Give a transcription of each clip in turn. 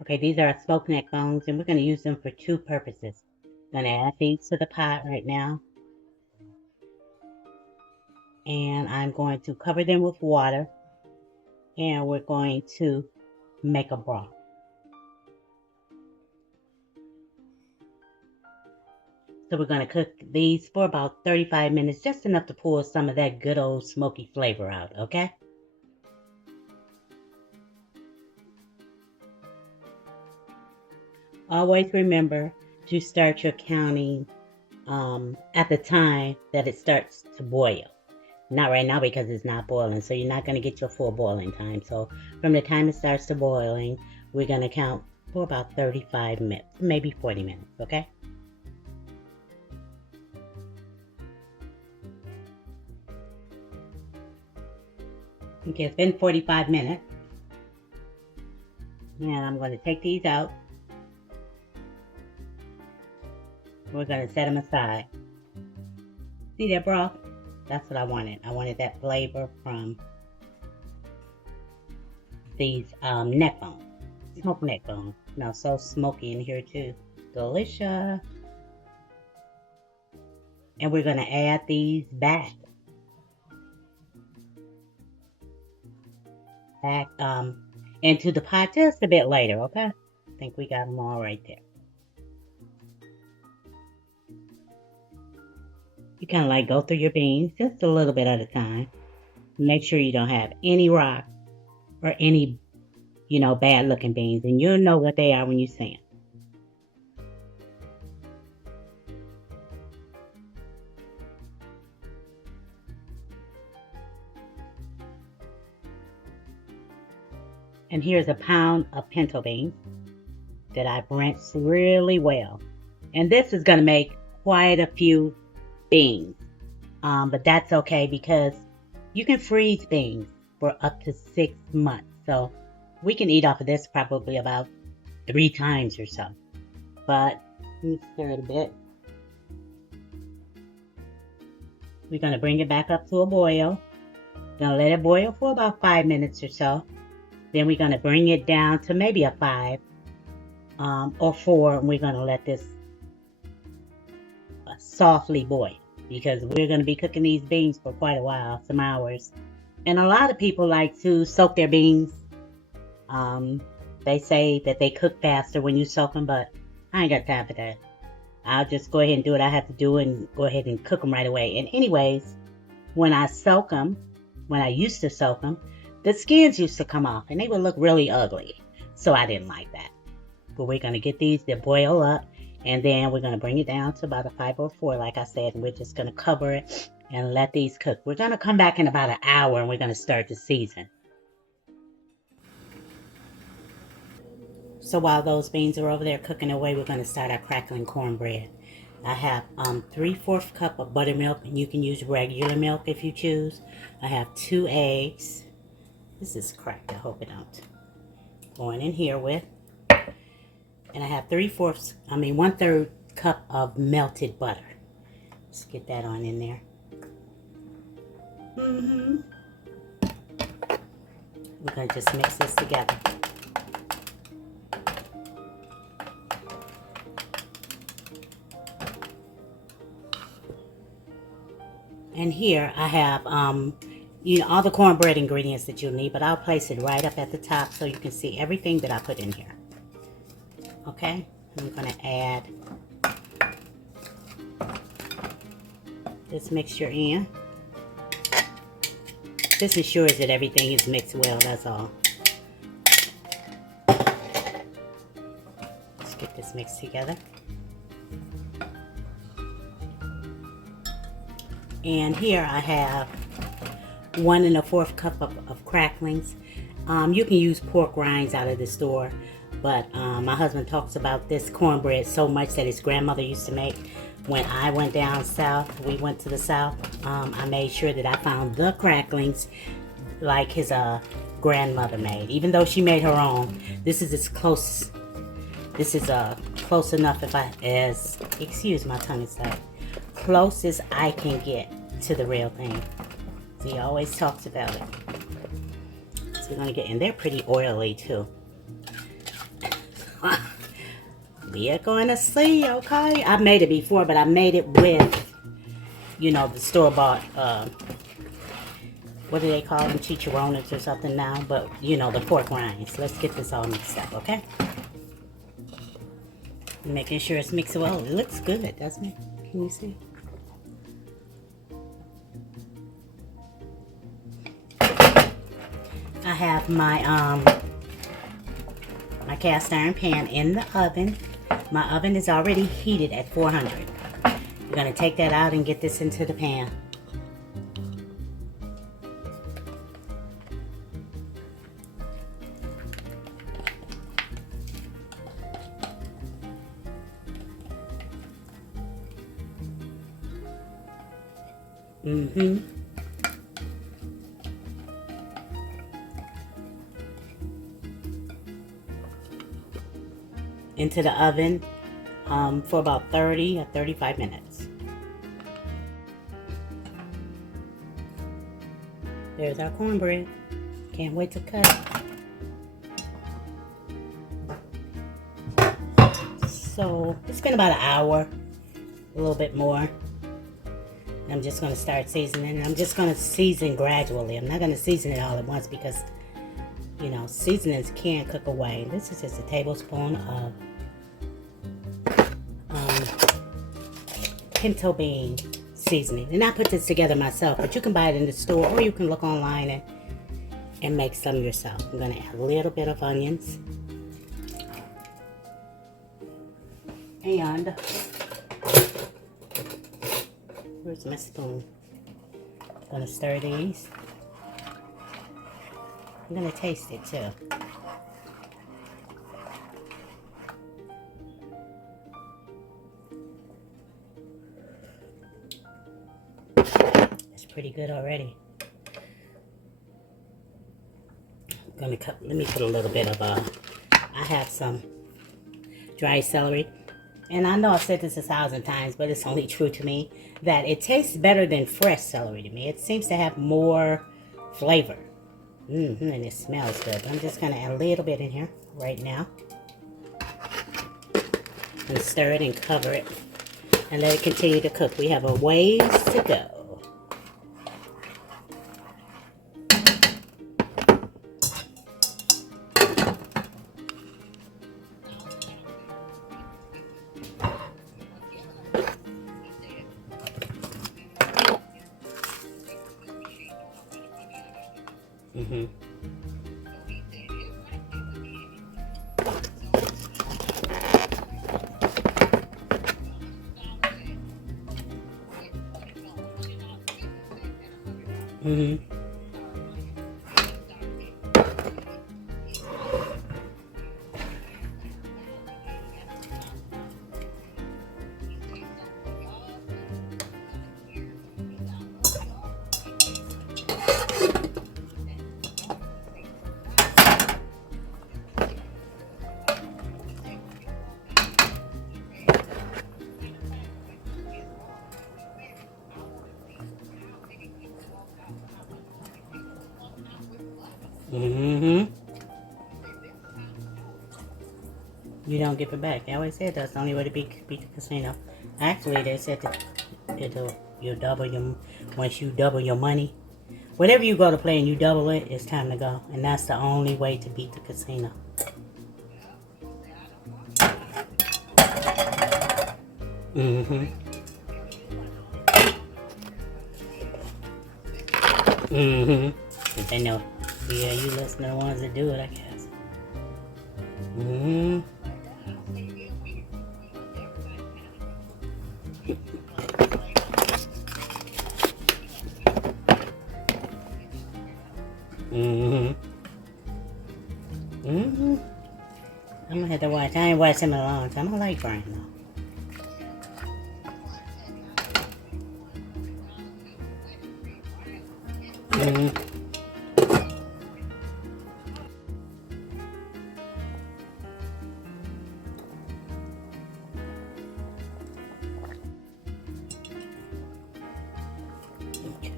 Okay, these are smoked neck bones, and we're going to use them for two purposes. I'm going to add these to the pot right now, and I'm going to cover them with water, and we're going to make a broth. So we're going to cook these for about 35 minutes, just enough to pull some of that good old smoky flavor out, okay? Always remember to start your counting at the time that it starts to boil. Not right now because it's not boiling, so you're not going to get your full boiling time. So from the time it starts to boiling, we're going to count for about 35 minutes, maybe 40 minutes, okay? Okay, it's been 45 minutes. And I'm going to take these out. We're going to set them aside. See that broth? That's what I wanted. I wanted that flavor from these neck bones. Smoked neck bones. Now, so smoky in here too. Delicious. And we're going to add these back into the pot just a bit later, okay? I think we got them all right there. You kind of like go through your beans just a little bit at a time. Make sure you don't have any rock or any, bad looking beans. And you'll know what they are when you see them. And here's a pound of pinto beans that I've rinsed really well. And this is going to make quite a few beans. But that's okay because you can freeze beans for up to 6 months. So we can eat off of this probably about 3 times or so. But let me stir it a bit. We're going to bring it back up to a boil. Going to let it boil for about 5 minutes or so. Then we're going to bring it down to maybe a 5 or 4. And we're going to let this softly boil because we're going to be cooking these beans for quite a while, some hours. And a lot of people like to soak their beans. They say that they cook faster when you soak them, but I ain't got time for that. I'll just go ahead and do what I have to do and go ahead and cook them right away. And anyways, when I soak them, when I used to soak them, the skins used to come off and they would look really ugly. So I didn't like that. But we're going to get these to boil up. And then we're going to bring it down to about a 5 or 4, like I said. And we're just going to cover it and let these cook. We're going to come back in about an hour and we're going to start the season. So while those beans are over there cooking away, we're going to start our crackling cornbread. I have 3/4 cup of buttermilk, and you can use regular milk if you choose. I have 2 eggs. This is cracked. I hope it don't. Going in here with, and I have 1/3 cup of melted butter. Let's get that on in there. We're going to just mix this together. And here I have, all the cornbread ingredients that you'll need, but I'll place it right up at the top so you can see everything that I put in here. Okay, I'm going to add this mixture in. This ensures that everything is mixed well, that's all. Let's get this mixed together. And here I have 1 1/4 cup of cracklings. You can use pork rinds out of the store, but my husband talks about this cornbread so much that his grandmother used to make. When I went down south, we went to the south, I made sure that I found the cracklings like his grandmother made. Even though she made her own, this is as close. This is close enough excuse my tongue is tight, close as I can get to the real thing. So he always talks about it. So we're gonna get, and they're pretty oily too. We are going to see, okay? I've made it before, but I made it with, you know, the store-bought, what do they call them? Chicharrones or something now. But, you know, the pork rinds. Let's get this all mixed up, okay? Making sure it's mixed well. It looks good, doesn't it? Can you see? I have my my cast iron pan in the oven. My oven is already heated at 400. We're gonna take that out and get this into the pan. Into the oven for about 30 or 35 minutes. There's our cornbread. Can't wait to cut it. So it's been about an hour, a little bit more. I'm just going to start seasoning. I'm just going to season gradually. I'm not going to season it all at once because, you know, seasonings can cook away. This is just a tablespoon of Pinto bean seasoning. And I put this together myself, but you can buy it in the store or you can look online and make some yourself. I'm going to add a little bit of onions. And where's my spoon? I'm going to stir these. I'm going to taste it too. It's pretty good already. I'm going to cut, let me put a little bit of, I have some dry celery. And I know I've said this 1,000 times, but it's only true to me, that it tastes better than fresh celery to me. It seems to have more flavor. And it smells good. I'm just going to add a little bit in here right now. And stir it and cover it. And let it continue to cook. We have a ways to go. You don't give it back. They always said that's the only way to beat the casino. Actually, they said that you'll double your, once you double your money. Whatever you go to play and you double it, it's time to go. And that's the only way to beat the casino. But they know, yeah, you listen to the ones that do it, I guess. I'm gonna have to watch. I ain't watched him in a long time. I like Brian though.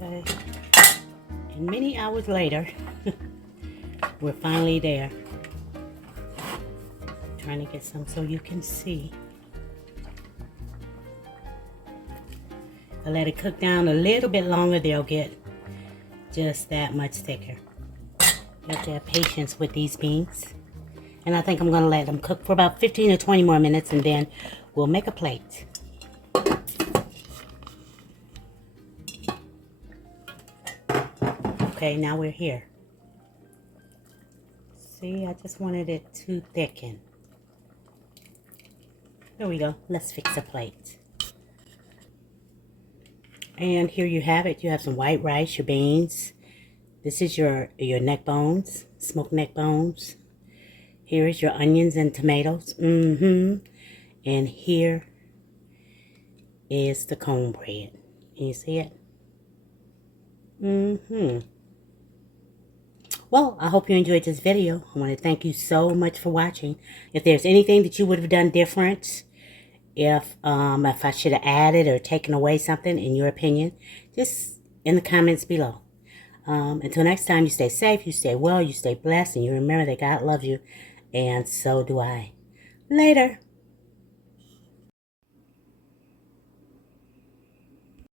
Okay. And many hours later, we're finally there. trying to get some so you can see. I let it cook down a little bit longer, they'll get just that much thicker. You have to have patience with these beans. And I think I'm going to let them cook for about 15 or 20 more minutes, and then we'll make a plate. Okay, now we're here. See, I just wanted it to thicken. There we go. Let's fix a plate. And here you have it. You have some white rice, your beans. This is your neck bones, smoked neck bones. Here is your onions and tomatoes. And here is the cornbread. Can you see it? Well, I hope you enjoyed this video. I want to thank you so much for watching. If there's anything that you would have done different, if I should have added or taken away something in your opinion, just in the comments below. Until next time, you stay safe, you stay well, you stay blessed, and you remember that God loves you, and so do I. Later.